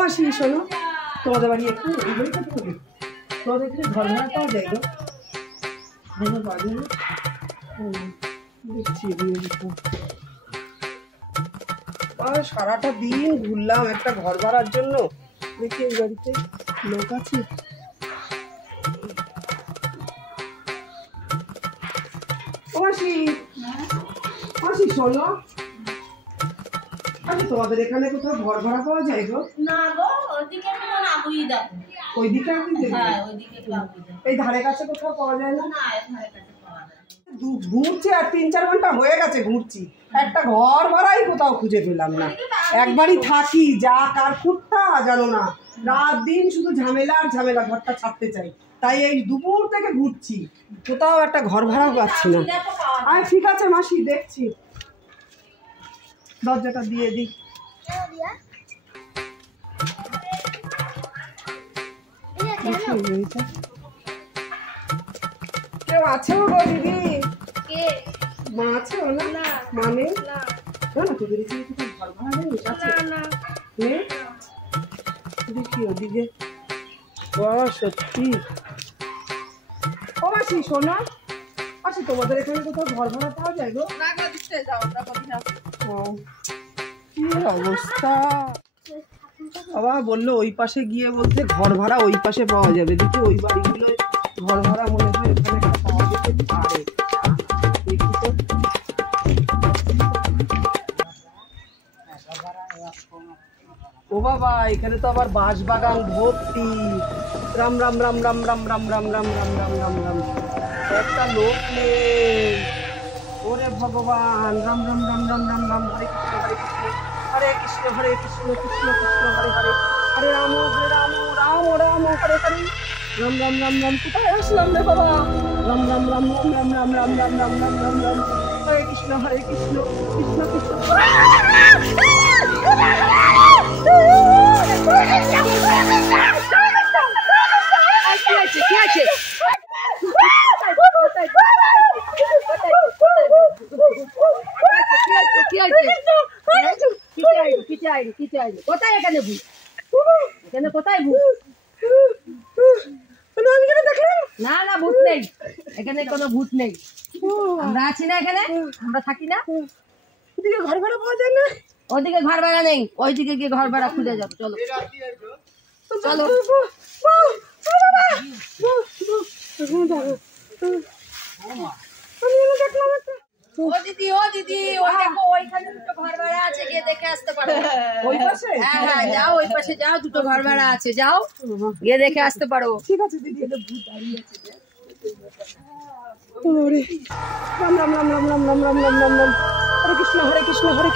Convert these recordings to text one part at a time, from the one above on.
মাসি শোনো, তোমাদের বাড়ি একটু এই বাড়ি কত করে? তোমাদের এখানে ঘর ভাড়া পাওয়া যায় গো? ঘর পাওয়া যায় না? দেখছি সারাটা দিন ঘুরলাম একটা ঘর ভাড়ার জন্য, দেখি এই বাড়িতে লোক আছে। ও মাসি, মাসি শোনো, আচ্ছা তোমাদের এখানে কোথাও ঘর ভাড়া পাওয়া যায় গো? না গো, ওইদিকে না, ওইদিকে এই ধারে কাছে কোথাও পাওয়া যায় না? ঘুরছি আর 3-4 ঘন্টা হয়ে গেছে ঘুরছি, একটা ঘর ভাড়াই কোথাও খুঁজে পেলাম না। একবারই থাকি, যা কার খুঁটটা জানো না, রাত দিন শুধু ঝামেলা আর ঝামেলা, ঘরটা ছাড়তে চাই, তাই এই দুপুর থেকে ঘুরছি, কোথাও একটা ঘর ভাড়াও পাচ্ছি না। আর ঠিক আছে মাসি, দেখছি, দরজাটা দিয়ে দিই। কেউ আছে গো দিদি? মা আছে না? মানে না তোদের এখানে কিছু ঘর ভাড়া নেই? দেখি ওদিকে। সত্যি ও মাসি শোনো, মাসি তোমাদের এখানে কোথাও ঘর ভাড়া পাওয়া যায় গো? কি অবস্থা, বাবা বললো ওই পাশে গিয়ে বলতে ঘর ভাড়া ওই পাশে পাওয়া যাবে, দেখি ওই বাড়িগুলো ঘর ভাড়া মনে হয় এখানে একটা পাওয়া যেতে পারে। দেখি তো। ও বাবা, এখানে তো আবার বাঁশ বাগান ভর্তি। রাম রাম রাম রাম রাম রাম রাম রাম রাম রাম রাম রাম, একটা লোক নেই। ওরে ভগবান, রাম রাম রাম রাম রাম রাম, হরে কৃষ্ণ হরে কৃষ্ণ কৃষ্ণ কৃষ্ণ হরে হরে, হরে রাম রাম রাম হরে হরে, রাম রাম রাম রাম। কোথায় আসলাম রে বাবা? রাম রাম রাম রাম রাম রাম রাম রাম রাম রাম রাম রাম, হরে কৃষ্ণ কৃষ্ণ কৃষ্ণ। কি আছে? কোথায় এখানে ভূত? এখানে কোথায় ভূত? না না, ভূত নেই এখানে, কোনো ভূত নেই। আমরা আছি না এখানে, আমরা থাকি না। ওদিকে ঘর ভাড়া পাওয়া যায় না? ওদিকে ঘর ভাড়া নেই, ওইদিকে গিয়ে ঘর ভাড়া খুঁজে যাবো। চলো চলো। ও দিদি, ওই দেখো ওইখানে দুটো ঘর ভাড়া আছে, গিয়ে দেখে আসতে পারো। ওই পাশে? হ্যাঁ যাও, ওই পাশে যাও, দুটো ঘর ভাড়া আছে, যাও গিয়ে দেখে আসতে পারো। ঠিক আছে দিদি, এটা ভূত দাঁড়িয়ে আছে। রাম রাম রাম রাম রাম রাম রাম রাম রাম রাম, হরে কৃষ্ণ হরে কৃষ্ণ, হরে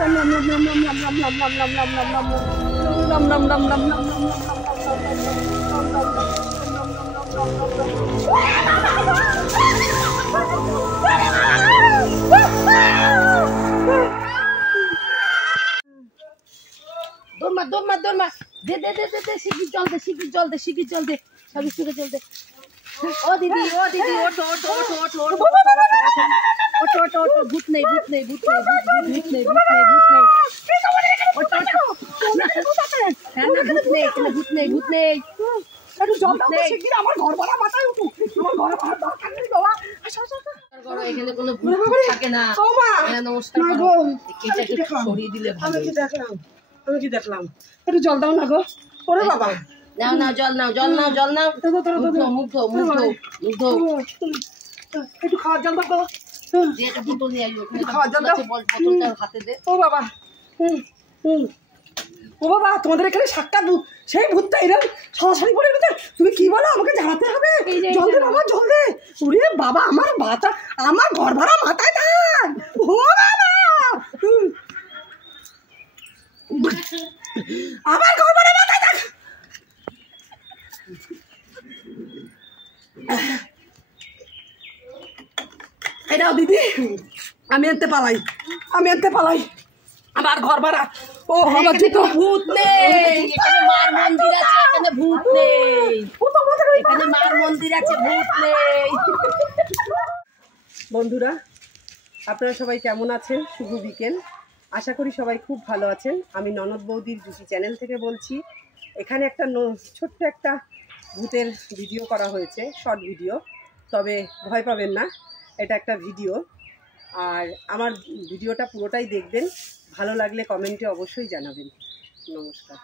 রাম রাম রাম রাম রাম রাম রাম রাম রাম রাম রাম রাম রাম রাম রাম রাম রাম রাম রাম। দৌড় দে, শিগগির জল দে, সব স্কুলে জল দে। ও দিদি, ওঠো, ভূত নেই, ভূত নেই। আমার ঘর ভাড়া মাথায় উঠুক, আমার ঘর ভাড়া দরকার নেই বাবা। এখানে কোনো ভূত থাকে না। নমস্কার, সরিয়ে দিলে ভালো। আমি কি দেখলাম, একটু জল দাও না গো। ওরে বাবা, নাও জল নাও। মুগ্ধ একটু খাওয়ার জল দাও। বোতল নিয়ে আসবো, খাওয়ার জল দাও, বোতলটা হাতে দে। ও বাবা, তোমাদের এখানে সাক্ষাৎ সেই ভূতটা এরকম সরাসরি পড়ে গেছে। তুমি কি বলো, আমাকে জানাতে হবে। জল দে বাবা, জল দে। ওরে বাবা, আমার ঘর ভাড়া মাথায় থাক। ও বাবা, আমার ঘর ভাড়া মাথায় থাক। এটাও দিদি, আমি আনতে পালাই, আমার ঘর ভাড়া। ও আমার জুতো। ভূত নেই এখানে, মার মন্দির আছে, এখানে ভূত নেই। এখানে মার মন্দির আছে, ভূত নেই। বন্ধুরা, আপনারা সবাই কেমন আছেন? শুভ বিকেল। আশা করি সবাই খুব ভালো আছেন। আমি ননদ বৌদির জুসি চ্যানেল থেকে বলছি। এখানে একটা ছোট্ট একটা ভূতের ভিডিও করা হয়েছে, শর্ট ভিডিও, তবে ভয় পাবেন না, এটা একটা ভিডিও। আর আমার ভিডিওটা পুরোটাই দেখবেন, ভালো লাগলে কমেন্টে অবশ্যই জানাবেন। নমস্কার।